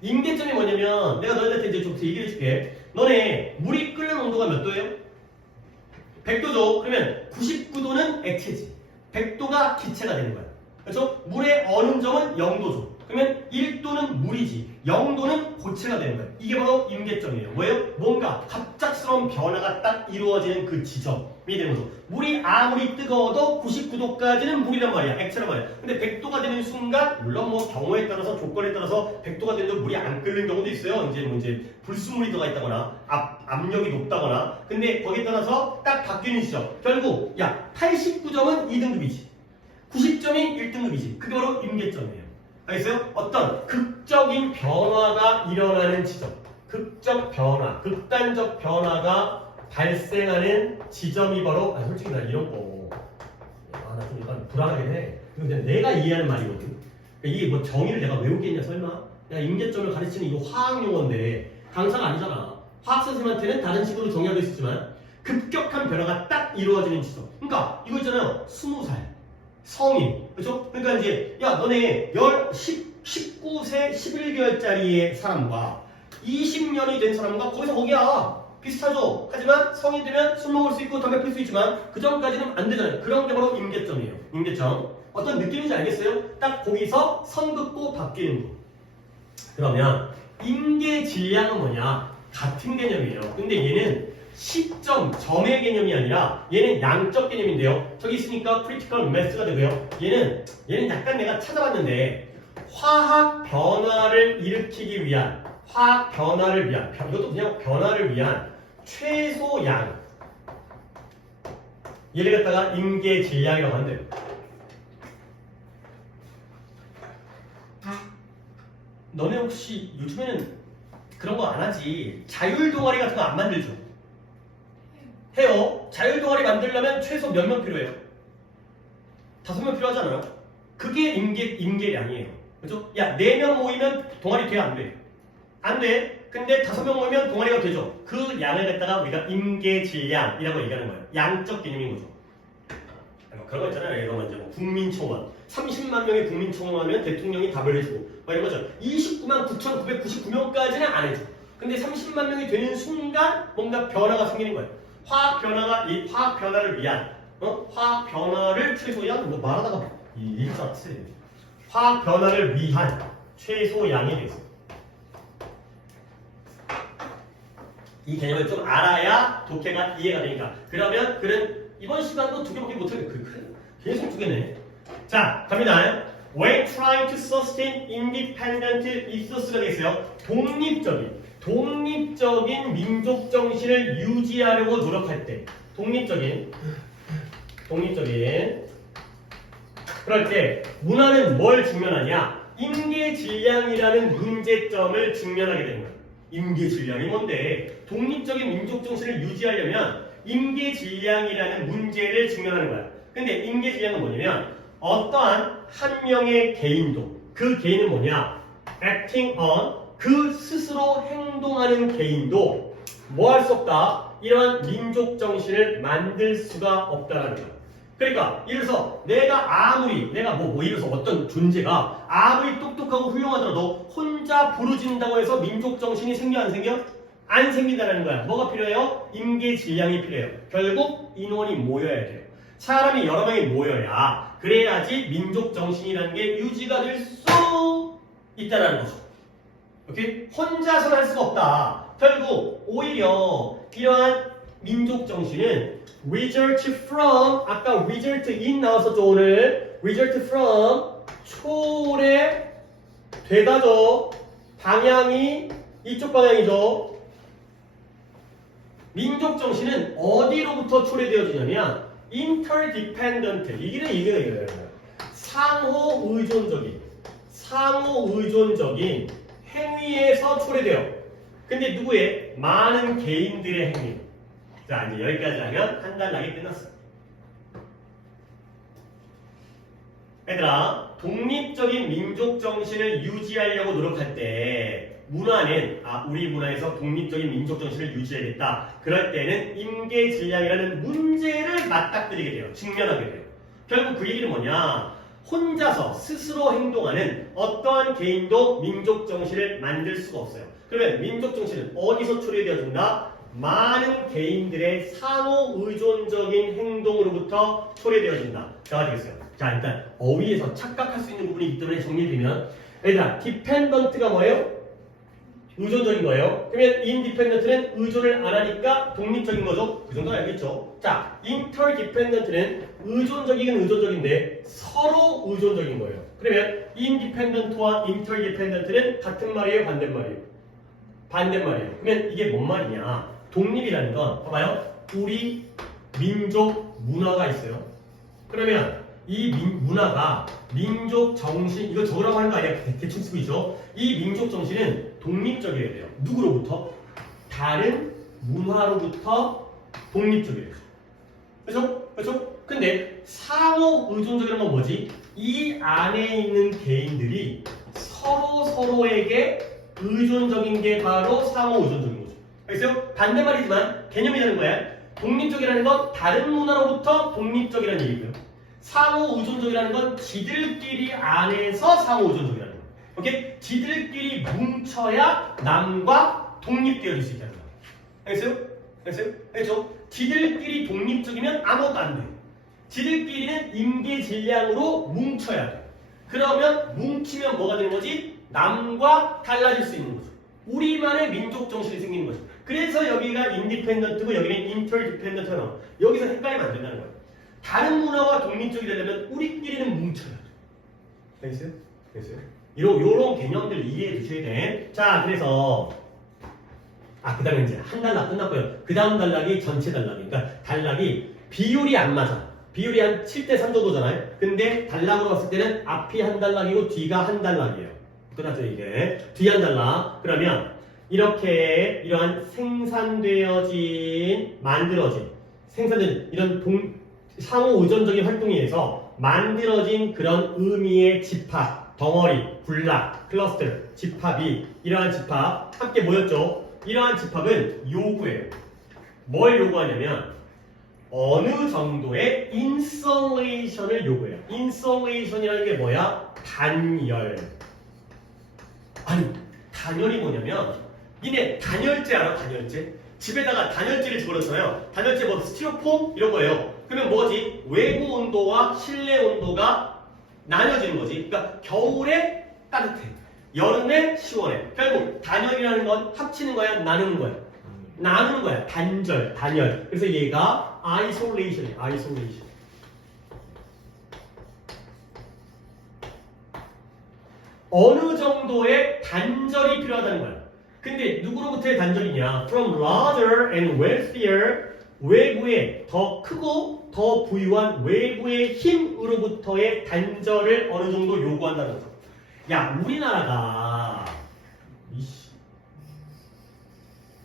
임계점이 뭐냐면 내가 너희들한테 이제 좀 얘기를 해줄게. 너네 물이 끓는 온도가 몇 도예요? 100도죠. 그러면 99도는 액체지. 100도가 기체가 되는 거야. 그렇죠? 물의 얼음점은 0도죠. 그러면 1도는 물이지. 0도는 고체가 되는 거야. 이게 바로 임계점이에요. 뭐예요? 뭔가 갑작스러운 변화가 딱 이루어지는 그 지점이 되는 거죠. 물이 아무리 뜨거워도 99도까지는 물이란 말이야. 액체란 말이야. 근데 100도가 되는 순간 물론 뭐 경우에 따라서 조건에 따라서 100도가 되는데 물이 안 끓는 경우도 있어요. 이제 불순물이 들어가 있다거나 압력이 높다거나. 근데 거기에 따라서 딱 바뀌는 시점. 결국 89점은 2등급이지. 90점이 1등급이지. 그게 바로 임계점이에요. 알겠어요? 어떤 극적인 변화가 일어나는 지점. 극적 변화, 극단적 변화가 발생하는 지점이 바로 솔직히 나 이런 거 나 좀 약간 불안하긴 해. 근데 내가 이해하는 말이거든. 그러니까 이게 뭐 정의를 내가 외우겠냐 설마? 임계점을 가르치는 이거 화학 용어인데 강사가 아니잖아. 화학 선생님한테는 다른 식으로 정의할 수 있지만 급격한 변화가 딱 이루어지는 지점. 그러니까 이거 있잖아요. 20살 성인, 그렇죠? 그러니까 이제 너네 19세 11개월짜리의 사람과 20년이 된 사람과 거기야 비슷하죠? 하지만 성인 되면 술 먹을 수 있고 담배 필 수 있지만 그 전까지는 안 되잖아요. 그런 게 바로 임계점이에요. 임계점. 어떤 느낌인지 알겠어요? 딱 거기서 선 긋고 바뀌는 거. 그러면 임계질량은 뭐냐? 같은 개념이에요. 근데 얘는 시점, 점의 개념이 아니라 얘는 양적 개념인데요. 저기 있으니까 크리티컬 매스가 되고요. 얘는 약간 내가 찾아봤는데 화학 변화를 일으키기 위한 이것도 그냥 변화를 위한 최소양, 얘를 갖다가 임계질량이라고 한대요. 너네 혹시 요즘에는 그런 거 안 하지? 자율 동아리 같은 거 안 만들죠? 해요. 자율 동아리 만들려면 최소 몇 명 필요해요? 5명 필요하잖아요. 그게 임계량이에요. 그죠? 4명 모이면 동아리 돼? 안 돼? 안 돼. 근데 5명 모이면 동아리가 되죠. 그 양을 갖다가 우리가 임계질량이라고 얘기하는 거예요. 양적 개념인 거죠. 그런 거 있잖아요. 예를 들면 이제 국민청원. 30만 명의 국민청원하면 대통령이 답을 해주고 이런 거죠. 29만 9,999명까지는 안 해줘. 근데 30만 명이 되는 순간 뭔가 변화가 생기는 거예요. 화학 변화를 위한 화학 변화를 최소양 말하다가 일자 틀려. 화학 변화를 위한 최소양이 되겠어요. 이 개념을 좀 알아야 독해가 이해가 되니까. 그러면 글은 이번 시간도 2개밖에 못하겠네. 계속 2개네. 자, 갑니다. When trying to sustain independent ethos가 되겠어요. 독립적인 민족 정신을 유지하려고 노력할 때. 독립적인. 그럴 때 문화는 뭘 직면하냐? 임계질량이라는 문제점을 직면하게 되는 거예요. 임계질량이 뭔데? 독립적인 민족 정신을 유지하려면 임계질량이라는 문제를 직면하는 거야. 근데 임계질량은 뭐냐면 어떠한 한 명의 개인도, 그 개인은 뭐냐? acting on, 그 스스로 행동하는 개인도 뭐 할 수 없다? 이러한 민족 정신을 만들 수가 없다라는 거야. 그러니까 예를 들어서 내가 예를 들어서 어떤 존재가 아무리 똑똑하고 훌륭하더라도 혼자 부르짖는다고 해서 민족 정신이 생겨 안 생겨? 안 생긴다는 거야. 뭐가 필요해요? 임계질량이 필요해요. 결국 인원이 모여야 돼요. 사람이 여러 명이 모여야 그래야지 민족 정신이라는 게 유지가 될 수 있다라는 거죠. 오케이? 혼자서는 할 수가 없다. 결국 오히려 이러한 민족 정신은 result from 아까 result in 나왔었죠 오늘 result from 초래되다죠. 방향이 이쪽 방향이죠. 민족 정신은 어디로부터 초래되어지냐면 interdependent 이게 상호 의존적인 행위에서 초래돼요. 근데 누구의? 많은 개인들의 행위. 자, 이제 여기까지 하면 한 단락이 끝났어요. 얘들아, 독립적인 민족 정신을 유지하려고 노력할 때 문화는 우리 문화에서 독립적인 민족 정신을 유지해야겠다. 그럴 때는 임계질량이라는 문제를 맞닥뜨리게 돼요. 직면하게 돼요. 결국 그 얘기는 뭐냐? 혼자서 스스로 행동하는 어떠한 개인도 민족 정신을 만들 수가 없어요. 그러면 민족 정신은 어디서 초래되어진다? 많은 개인들의 상호 의존적인 행동으로부터 초래되어진다. 자, 되겠어요. 자, 일단 어휘에서 착각할 수 있는 부분이 있기 때문에 정리해드리면 얘들아, dependent가 뭐예요? 의존적인 거예요. 그러면 independent는 의존을 안 하니까 독립적인 거죠. 그 정도 알겠죠? 자, interdependent는 의존적이긴 의존적인데 서로 의존적인 거예요. 그러면 independent와 interdependent는 같은 말이에요, 반대말이에요? 반대말이에요. 그러면 이게 뭔 말이냐? 독립이라는 건 봐봐요. 우리 민족 문화가 있어요. 그러면 이 문화가 민족 정신 이거 적으라고 하는 거 아니야? 대충 쓰고 있죠. 이 민족 정신은 독립적이어야 돼요. 누구로부터? 다른 문화로부터 독립적이어야 돼요. 그렇죠? 그렇죠? 근데 상호 의존적이라는 건 뭐지? 이 안에 있는 개인들이 서로에게 의존적인 게 바로 상호 의존적인 거죠. 알겠어요? 반대말이지만 개념이 되는 거야. 독립적이라는 건 다른 문화로부터 독립적이라는 얘기고요. 상호 의존적이라는 건 지들끼리 안에서 상호 의존적이라는 거예요. 오케이? 지들끼리 뭉쳐야 남과 독립되어질 수 있다는 거예요. 알겠어요? 알겠어요? 알겠죠? 지들끼리 독립적이면 아무것도 안 돼. 지들끼리는 임계질량으로 뭉쳐야 돼. 그러면 뭉치면 뭐가 되는 거지? 남과 달라질 수 있는 거죠. 우리만의 민족 정신이 생기는 거죠. 그래서 여기가 인디펜던트고 여기는 인터디펜던트가 나와. 여기서 헷갈리면 안 된다는 거예요. 다른 문화와 독립적이 되려면 우리끼리는 뭉쳐야 돼. 알겠어요? 알겠어요? 요런 개념들 이해해 주셔야 돼. 자, 그래서 그 다음에 이제 한 단락 끝났고요. 그 다음 단락이 전체 단락이니까 그러니까 단락이 비율이 안 맞아. 비율이 한 7대3 정도잖아요. 근데 단락으로 봤을 때는 앞이 한 단락이고 뒤가 한 단락이에요. 끝났죠, 이게. 뒤 한 단락. 그러면 이렇게 이러한 생산된 이런 상호 의존적인 활동에 의해서 만들어진 그런 의미의 집합, 덩어리, 군락, 클러스터, 집합이 이러한 집합 함께 모였죠. 이러한 집합은 요구해요. 뭘 요구하냐면 어느 정도의 인설레이션을 요구해요. 인설레이션이라는 게 뭐야? 단열. 아니, 단열이 뭐냐면 니네 단열재 알아? 단열재? 집에다가 단열재를 집어넣잖아요. 단열재 뭐 스티로폼? 이런 거예요. 그러면 뭐지? 외부 온도와 실내 온도가 나뉘어지는 거지. 그러니까 겨울에 따뜻해. 여름에 시원해. 결국 단열이라는 건 합치는 거야? 나누는 거야? 나누는 거야. 단절, 단열. 그래서 얘가 isolation이야. isolation. 어느 정도의 단절이 필요하다는 거야. 근데 누구로부터의 단절이냐? From larger and wealthier 외부의 더 크고 더 부유한 외부의 힘으로부터의 단절을 어느 정도 요구한다는 거죠. 야, 우리나라가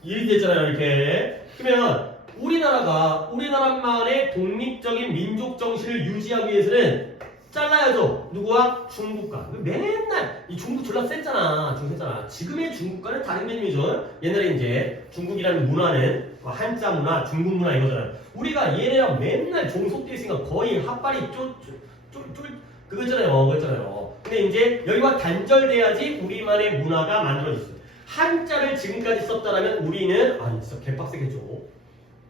일이 됐잖아요, 이렇게. 그러면 우리나라만의 독립적인 민족 정신을 유지하기 위해서는 잘라야죠. 누구와? 중국과. 맨날 이 중국 졸라 셌잖아. 지금의 중국과는 다른 개념이죠. 옛날에 이제 중국이라는 문화는 한자 문화, 중국 문화 이거잖아요. 우리가 얘네랑 맨날 종속돼 있으니까 거의 핫발이 그거 있잖아요. 근데 이제 여기와 단절돼야지 우리만의 문화가 만들어졌어요. 한자를 지금까지 썼다라면 우리는 진짜 개빡세겠죠.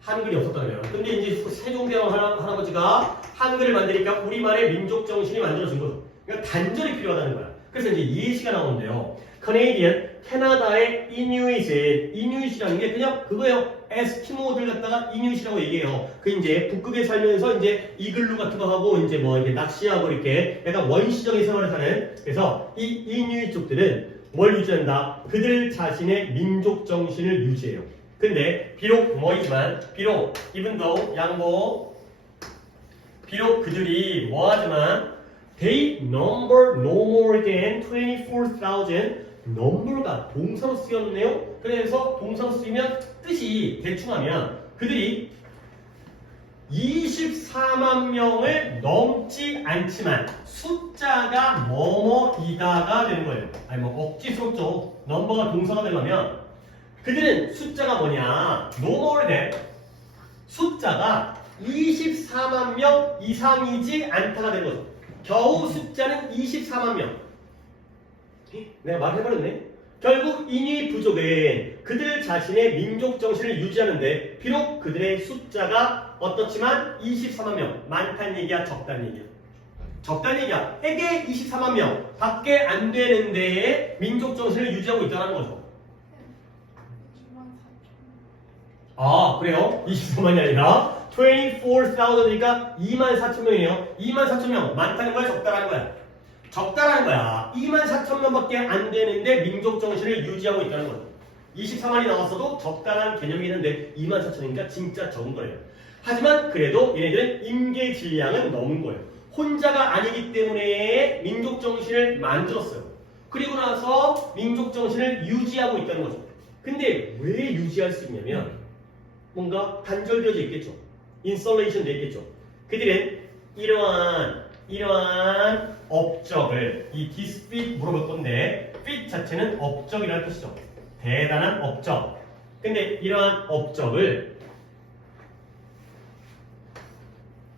한글이 없었다는 거예요. 근데 이제 세종대왕 할아버지가 한글을 만드니까 우리말의 민족 정신이 만들어진 거죠. 그러니까 단절이 필요하다는 거야. 그래서 이제 예시가 나오는데요. Canadian, 캐나다의 이누이트이라는 게 그냥 그거예요. 에스키모들 갖다가 이누이트라고 얘기해요. 그 이제 북극에 살면서 이제 이글루 같은 거 하고 이제 뭐 이렇게 낚시하고 이렇게 약간 원시적인 생활을 사는. 그래서 이 이누이트족들은 뭘 유지한다? 그들 자신의 민족 정신을 유지해요. 근데 비록 even though 양보 비록 그들이 뭐하지만 they number no more than 24,000 number가 동사로 쓰였네요. 그래서 동사로 쓰이면 뜻이 대충 하면 그들이 24만 명을 넘지 않지만 숫자가 뭐뭐이다가 되는 거예요. 아니 뭐 억지스럽죠. 넘버가 동사가 되려면 그들은 숫자가 뭐냐? no more than 숫자가 24만 명 이상이지 않다가 되는 거죠. 겨우 숫자는 24만 명. 내가 말해버렸네. 결국 이니 부족은 그들 자신의 민족 정신을 유지하는데 비록 그들의 숫자가 어떻지만 24만 명. 많다는 얘기야, 적다는 얘기야? 적다는 얘기야. 에게 24만 명. 밖에 안 되는데 민족 정신을 유지하고 있다는 거죠. 아, 그래요? 24만이 아니라 24,000이니까 24,000명이에요. 24,000명. 많다는 거야, 적다라는 거야? 적다라는 거야. 24,000명밖에 안 되는데 민족 정신을 유지하고 있다는 거죠. 24만이 나왔어도 적다라는 개념이 있는데 24,000이니까 진짜 적은 거예요. 하지만 그래도 얘네들은 임계 질량은 넘은 거예요. 혼자가 아니기 때문에 민족 정신을 만들었어요. 그리고 나서 민족 정신을 유지하고 있다는 거죠. 근데 왜 유지할 수 있냐면 뭔가 단절되어져 있겠죠. 인설레이션 되어 있겠죠. 그들은 이러한 업적을 이 this feat 물어볼 건데 feat 자체는 업적이라는 뜻이죠. 대단한 업적. 근데 이러한 업적을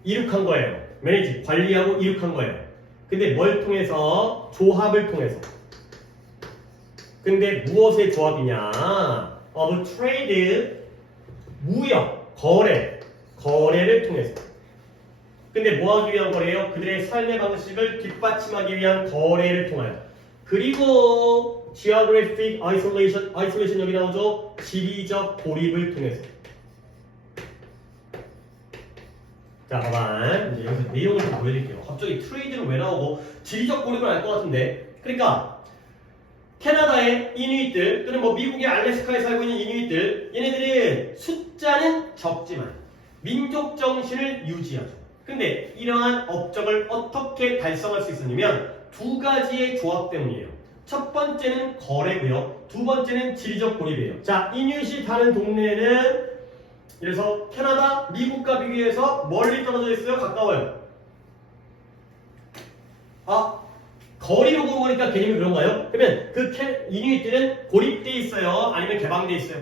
이룩한 거예요. 매니지, 관리하고 이룩한 거예요. 근데 뭘 통해서? 조합을 통해서. 근데 무엇의 조합이냐? of trade, 무역, 거래를 통해서. 근데 뭐 하기 위한 거래요? 그들의 삶의 방식을 뒷받침하기 위한 거래를 통하여. 그리고 geographic isolation 여기 나오죠? 지리적 고립을 통해서. 자, 봐봐. 이제 여기서 내용을 좀 보여드릴게요. 갑자기 트레이드는 왜 나오고 지리적 고립을 알 것 같은데. 그러니까 캐나다의 이누이트들 또는 뭐 미국의 알래스카에 살고 있는 이누이트들 얘네들은 숫자는 적지만 민족 정신을 유지하죠. 근데 이러한 업적을 어떻게 달성할 수 있었냐면 두 가지의 조합 때문이에요. 첫 번째는 거래고요. 두 번째는 지리적 고립이에요. 자, 이누이트이 사는 동네는 그래서 캐나다, 미국과 비교해서 멀리 떨어져 있어요? 가까워요? 아, 거리로 보니까 개념이 그런가요? 그러면 그 이누이트는 고립돼 있어요? 아니면 개방돼 있어요?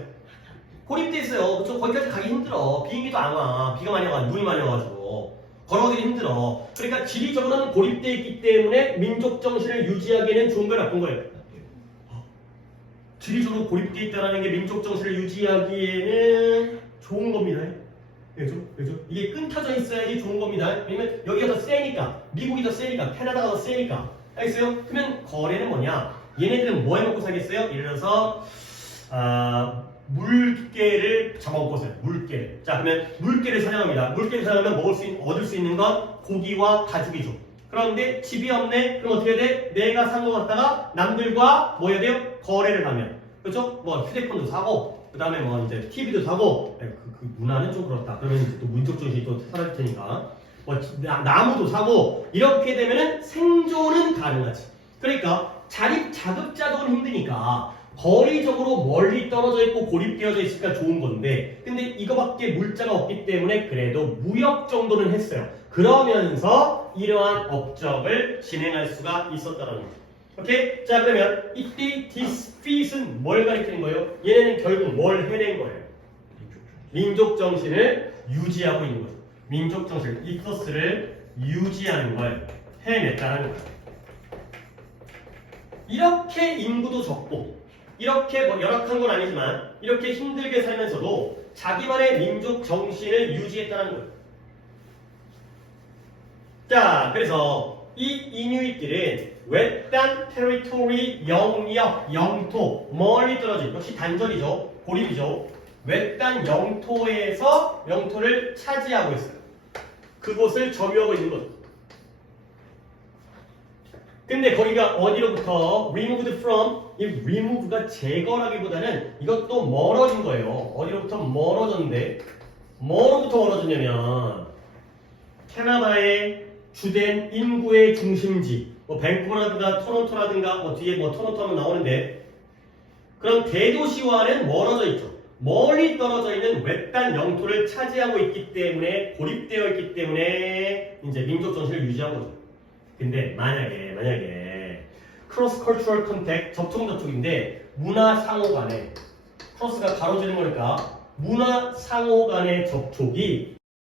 고립돼 있어요. 그쵸? 거기까지 가기 힘들어. 비행기도 안 와. 비가 많이 와가지고, 눈이 많이 와가지고. 걸어가기 힘들어. 그러니까 지리적으로는 고립돼 있기 때문에 민족 정신을 유지하기에는 좋은 거예요, 나쁜 거예요? 지리적으로 고립돼 있다는 게 민족 정신을 유지하기에는 좋은 겁니다. 왜죠? 이게 끊겨져 있어야지 좋은 겁니다. 왜냐면 여기가 더 세니까, 미국이 더 세니까, 캐나다가 더 세니까. 알겠어요? 그러면 거래는 뭐냐? 얘네들은 뭐 해먹고 살겠어요? 예를 들어서 물개를 잡아먹고 살아요. 물개를. 자, 그러면 물개를 사냥합니다. 물개를 사냥하면 얻을 수 있는 건 고기와 가죽이죠. 그런데 집이 없네? 그럼 어떻게 해야 돼? 내가 산 거 갖다가 남들과 뭐 해야 돼요? 거래를 하면. 그렇죠? 뭐 휴대폰도 사고 그 다음에 뭐 이제 TV도 사고 그 문화는 좀 그렇다. 그러면 이제 또 문적 정신이 또 사라질 테니까 뭐 나무도 사고 이렇게 되면은 생존은 가능하지. 그러니까 자급자족은 힘드니까 거리적으로 멀리 떨어져 있고 고립되어져 있으니까 좋은 건데 근데 이거밖에 물자가 없기 때문에 그래도 무역 정도는 했어요. 그러면서 이러한 업적을 진행할 수가 있었다는 거죠. 오케이? 자, 그러면 이때 this feat은 뭘 가리키는 거예요? 얘네는 결국 뭘 해낸 거예요? 민족 정신을 유지하고 있는 거죠. 민족 정신, 이커스를 유지하는 걸 해냈다는 거죠. 이렇게 인구도 적고 이렇게 뭐 열악한 건 아니지만 이렇게 힘들게 살면서도 자기만의 민족 정신을 유지했다는 거예요. 자, 그래서 이 이누이트들은 외딴 테리토리, 영역, 영토, 멀리 떨어진, 역시 단절이죠. 고립이죠. 외딴 영토에서 영토를 차지하고 있어요. 그곳을 점유하고 있는 거죠. 근데 거기가 어디로부터 removed from, 이 remove가 제거라기보다는 이것도 멀어진 거예요. 어디로부터 멀어졌는데 뭐로부터 멀어졌냐면 캐나다의 주된 인구의 중심지, 뭐 밴쿠버라든가 토론토라든가 뭐 뒤에 뭐 토론토 하면 나오는데 그런 대도시와는 멀어져 있죠. 멀리 떨어져 있는 외딴 영토를 차지하고 있기 때문에 고립되어 있기 때문에 이제 민족 정신을 유지한 거죠. 근데 만약에 크로스 컬처럴 컨택 접촉인데 문화 상호 간에 크로스가 가로지는 거니까 문화 상호 간의 접촉이